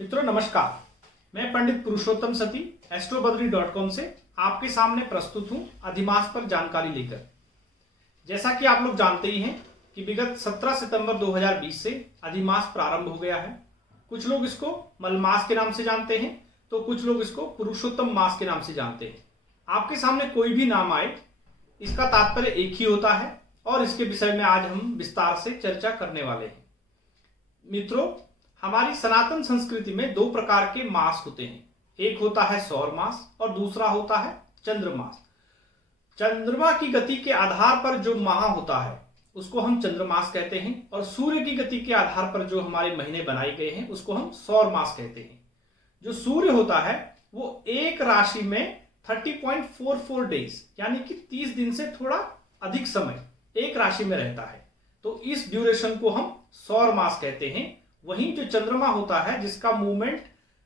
मित्रों नमस्कार, मैं पंडित पुरुषोत्तम सती astrobadri.com से आपके सामने प्रस्तुत हूं अधिमास पर जानकारी लेकर। जैसा कि आप लोग जानते ही हैं कि विगत 17 सितंबर 2020 से अधिमास प्रारंभ हो गया है। कुछ लोग इसको मलमास के नाम से जानते हैं तो कुछ लोग इसको पुरुषोत्तम मास के नाम से जानते हैं। आपके सामने कोई भी नाम आए, इसका तात्पर्य एक ही होता है और इसके विषय में आज हम विस्तार से चर्चा करने वाले हैं। मित्रों, हमारी सनातन संस्कृति में दो प्रकार के मास होते हैं। एक होता है सौर मास और दूसरा होता है चंद्रमास। चंद्रमा की गति के आधार पर जो माह होता है उसको हम चंद्रमास कहते हैं और सूर्य की गति के आधार पर जो हमारे महीने बनाए गए हैं उसको हम सौर मास कहते हैं। जो सूर्य होता है वो एक राशि में 30.44 डेज यानी कि 30 दिन से थोड़ा अधिक समय एक राशि में रहता है, तो इस ड्यूरेशन को हम सौर मास कहते हैं। वहीं जो चंद्रमा होता है जिसका मूवमेंट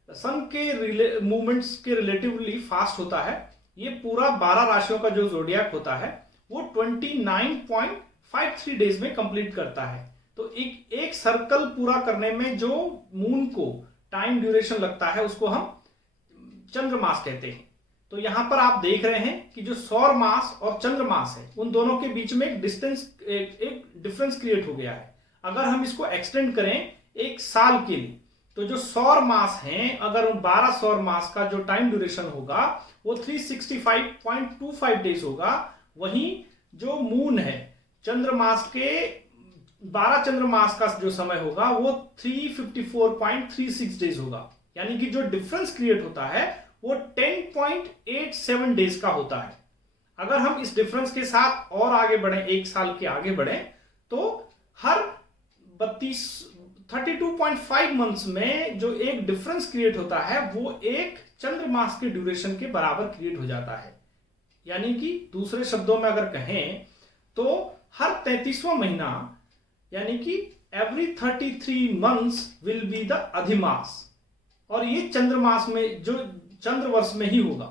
सन के मूवमेंट्स के रिलेटिवली फास्ट होता है, ये पूरा 12 राशियों का जो जोडियाक होता है वो 29.53 डेज में कंप्लीट करता है। तो एक सर्कल पूरा करने में जो मून को टाइम ड्यूरेशन लगता है उसको हम चंद्रमास कहते हैं। तो यहां पर आप देख रहे हैं कि जो सौर मास और चंद्रमास है उन दोनों के बीच में एक डिफरेंस क्रिएट हो गया है। अगर हम इसको एक्सटेंड करें एक साल के लिए तो जो सौर मास हैं, अगर 12 सौर मास का जो टाइम ड्यूरेशन होगा वो 365.25 डेज होगा। वहीं जो मून है चंद्रमास के 12 चंद्रमास का जो समय होगा वो 354.36 डेज होगा। यानी कि जो डिफरेंस क्रिएट होता है वो 10.87 डेज का होता है। अगर हम इस डिफरेंस के साथ और आगे बढ़े, एक साल के आगे बढ़े, तो हर 32.5 मंथ्स में जो एक डिफरेंस क्रिएट होता है वो एक चंद्रमास के ड्यूरेशन के बराबर क्रिएट हो जाता है। यानी कि दूसरे शब्दों में अगर कहें तो हर 33वां महीना यानी कि every 33 months will be the adhimas, और ये चंद्रमास में जो चंद्रवर्ष में ही होगा।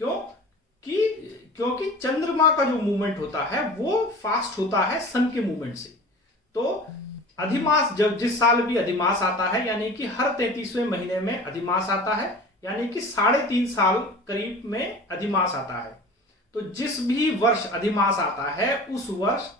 क्योंकि चंद्रमा का जो मूवमेंट होता है वो फास्ट होता है सन के मूवमेंट से। तो अधिमास जब जिस साल भी अधिमास आता है यानी कि हर 33वें महीने में अधिमास आता है, यानी कि 3.5 साल करीब में अधिमास आता है। तो जिस भी वर्ष अधिमास आता है उस वर्ष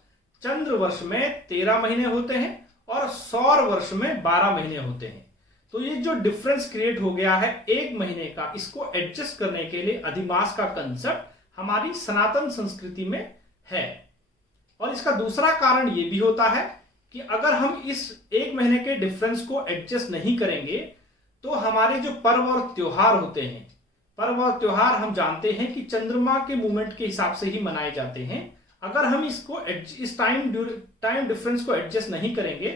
चंद्र वर्ष में 13 महीने होते हैं और सौर वर्ष में 12 महीने होते हैं। तो ये जो डिफरेंस क्रिएट हो गया है एक महीने का, इसको एडजस्ट करने के लिए अधिमास का कंसेप्ट हमारी सनातन संस्कृति में है। और इसका दूसरा कारण ये भी होता है कि अगर हम इस एक महीने के डिफरेंस को एडजस्ट नहीं करेंगे तो हमारे जो पर्व और त्योहार होते हैं, पर्व और त्योहार हम जानते हैं कि चंद्रमा के मूवमेंट के हिसाब से ही मनाए जाते हैं। अगर हम इसको इस टाइम डिफरेंस को एडजस्ट नहीं करेंगे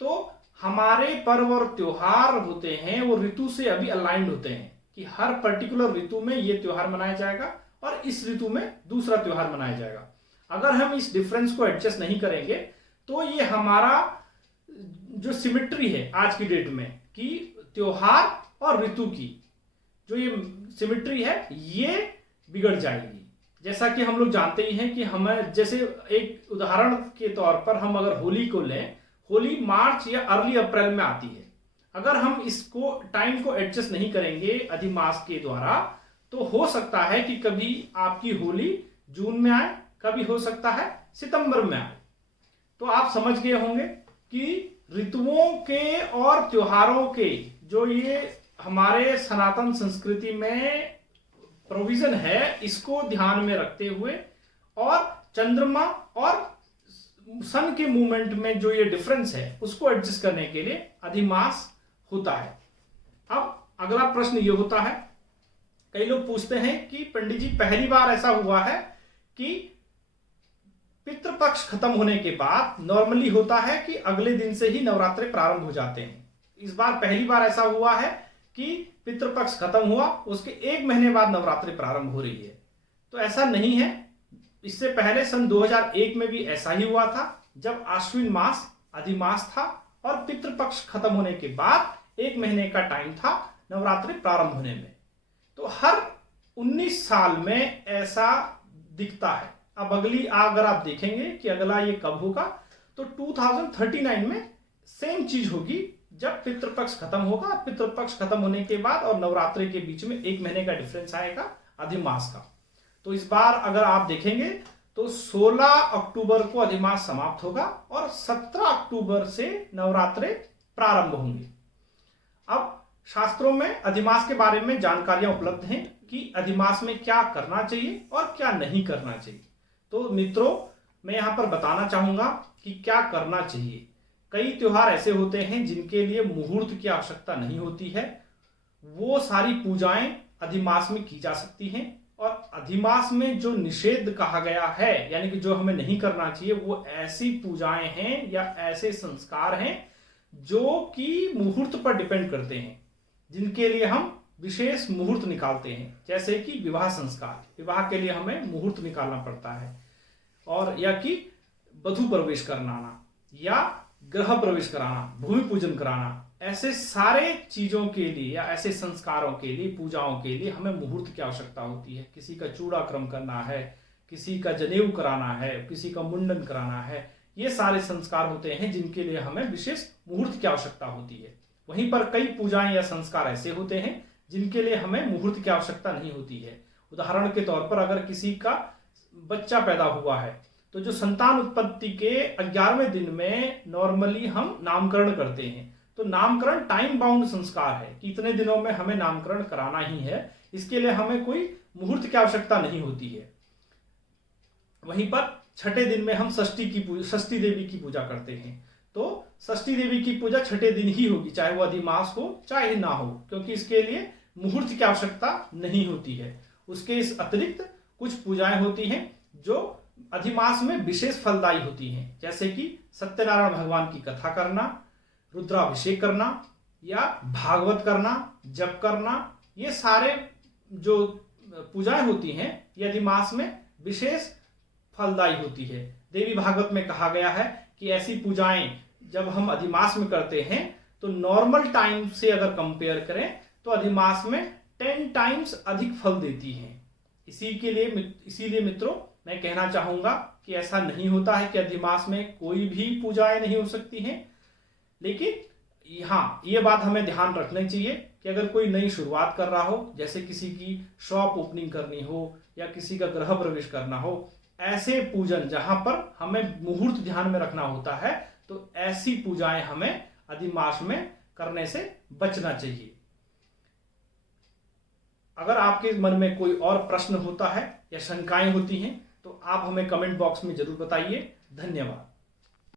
तो हमारे पर्व और त्योहार होते हैं वो ऋतु से अभी अलाइंड होते हैं कि हर पर्टिकुलर ऋतु में ये त्योहार मनाया जाएगा और इस ऋतु में दूसरा त्योहार मनाया जाएगा। अगर हम इस डिफरेंस को एडजस्ट नहीं करेंगे तो ये हमारा जो सिमेट्री है आज की डेट में कि त्योहार और ऋतु की जो ये सिमेट्री है ये बिगड़ जाएगी। जैसा कि हम लोग जानते ही हैं कि हमें, जैसे एक उदाहरण के तौर पर हम अगर होली को लें, होली मार्च या अर्ली अप्रैल में आती है। अगर हम इसको टाइम को एडजस्ट नहीं करेंगे अधिमास के द्वारा तो हो सकता है कि कभी आपकी होली जून में आए, कभी हो सकता है सितंबर में आए। तो आप समझ गए होंगे कि ऋतुओं के और त्योहारों के जो ये हमारे सनातन संस्कृति में प्रोविजन है, इसको ध्यान में रखते हुए और चंद्रमा और सन के मूवमेंट में जो ये डिफरेंस है उसको एडजस्ट करने के लिए अधिमास होता है। अब अगला प्रश्न ये होता है, कई लोग पूछते हैं कि पंडित जी पहली बार ऐसा हुआ है कि पितृपक्ष खत्म होने के बाद नॉर्मली होता है कि अगले दिन से ही नवरात्रे प्रारंभ हो जाते हैं। इस बार पहली बार ऐसा हुआ है कि पितृपक्ष खत्म हुआ उसके एक महीने बाद नवरात्रि प्रारंभ हो रही है। तो ऐसा नहीं है। इससे पहले सन 2001 में भी ऐसा ही हुआ था जब आश्विन मास अधिमास था और पितृपक्ष खत्म होने के बाद एक महीने का टाइम था नवरात्रि प्रारंभ होने में। तो हर 19 साल में ऐसा दिखता है। अब अगर आप देखेंगे कि अगला ये कब होगा तो 2039 में सेम चीज होगी जब पितृपक्ष खत्म होगा, पितृपक्ष खत्म होने के बाद और नवरात्रि के बीच में 1 महीने का डिफरेंस आएगा अधिमास का। तो इस बार अगर आप देखेंगे तो 16 अक्टूबर को अधिमास समाप्त होगा और 17 अक्टूबर से नवरात्रे प्रारंभ होंगे। अब शास्त्रों में अधिमास के बारे में जानकारियां उपलब्ध हैं कि अधिमास में क्या करना चाहिए और क्या नहीं करना चाहिए। तो मित्रों, मैं यहां पर बताना चाहूंगा कि क्या करना चाहिए। कई त्योहार ऐसे होते हैं जिनके लिए मुहूर्त की आवश्यकता नहीं होती है, वो सारी पूजाएं अधिमास में की जा सकती हैं। और अधिमास में जो निषेध कहा गया है, यानी कि जो हमें नहीं करना चाहिए, वो ऐसी पूजाएं हैं या ऐसे संस्कार हैं जो कि मुहूर्त पर डिपेंड करते हैं, जिनके लिए हम विशेष मुहूर्त निकालते हैं। जैसे कि विवाह संस्कार, विवाह के लिए हमें मुहूर्त निकालना पड़ता है, और या कि वधू प्रवेश कराना या गृह प्रवेश कराना, भूमि पूजन कराना, ऐसे सारे चीजों के लिए या ऐसे संस्कारों के लिए, पूजाओं के लिए हमें मुहूर्त की आवश्यकता होती है। किसी का चूड़ाक्रम करना है, किसी का जनेऊ कराना है, किसी का मुंडन कराना है, ये सारे संस्कार होते हैं जिनके लिए हमें विशेष मुहूर्त की आवश्यकता होती है। वहीं पर कई पूजाएं या संस्कार ऐसे होते हैं जिनके लिए हमें मुहूर्त की आवश्यकता नहीं होती है। उदाहरण के तौर पर अगर किसी का बच्चा पैदा हुआ है तो जो संतान उत्पत्ति के 11वें दिन में नॉर्मली हम नामकरण करते हैं। तो नामकरण टाइम बाउंड संस्कार है कि इतने दिनों में हमें नामकरण कराना ही है, इसके लिए हमें कोई मुहूर्त की आवश्यकता नहीं होती है। वहीं पर छठे दिन में हम षष्ठी देवी की पूजा करते हैं। तो षष्ठी देवी की पूजा छठे दिन ही होगी, चाहे वो अधिमास हो चाहे ना हो, क्योंकि इसके लिए मुहूर्त की आवश्यकता नहीं होती है। उसके इस अतिरिक्त कुछ पूजाएं होती हैं जो अधिमास में विशेष फलदायी होती हैं, जैसे कि सत्यनारायण भगवान की कथा करना, रुद्राभिषेक करना या भागवत करना, जप करना। ये सारे जो पूजाएं होती हैं ये अधिमास में विशेष फलदायी होती है। देवी भागवत में कहा गया है कि ऐसी पूजाएं जब हम अधिमास में करते हैं तो नॉर्मल टाइम से अगर कंपेयर करें तो अधिमास में 10 टाइम्स अधिक फल देती हैं। इसीलिए मित्रों, मैं कहना चाहूंगा कि ऐसा नहीं होता है कि अधिमास में कोई भी पूजाएं नहीं हो सकती हैं। लेकिन हाँ, ये बात हमें ध्यान रखनी चाहिए कि अगर कोई नई शुरुआत कर रहा हो, जैसे किसी की शॉप ओपनिंग करनी हो या किसी का गृह प्रवेश करना हो, ऐसे पूजन जहां पर हमें मुहूर्त ध्यान में रखना होता है, तो ऐसी पूजाएं हमें अधिमास में करने से बचना चाहिए। अगर आपके मन में कोई और प्रश्न होता है या शंकाएं होती हैं तो आप हमें कमेंट बॉक्स में जरूर बताइए। धन्यवाद।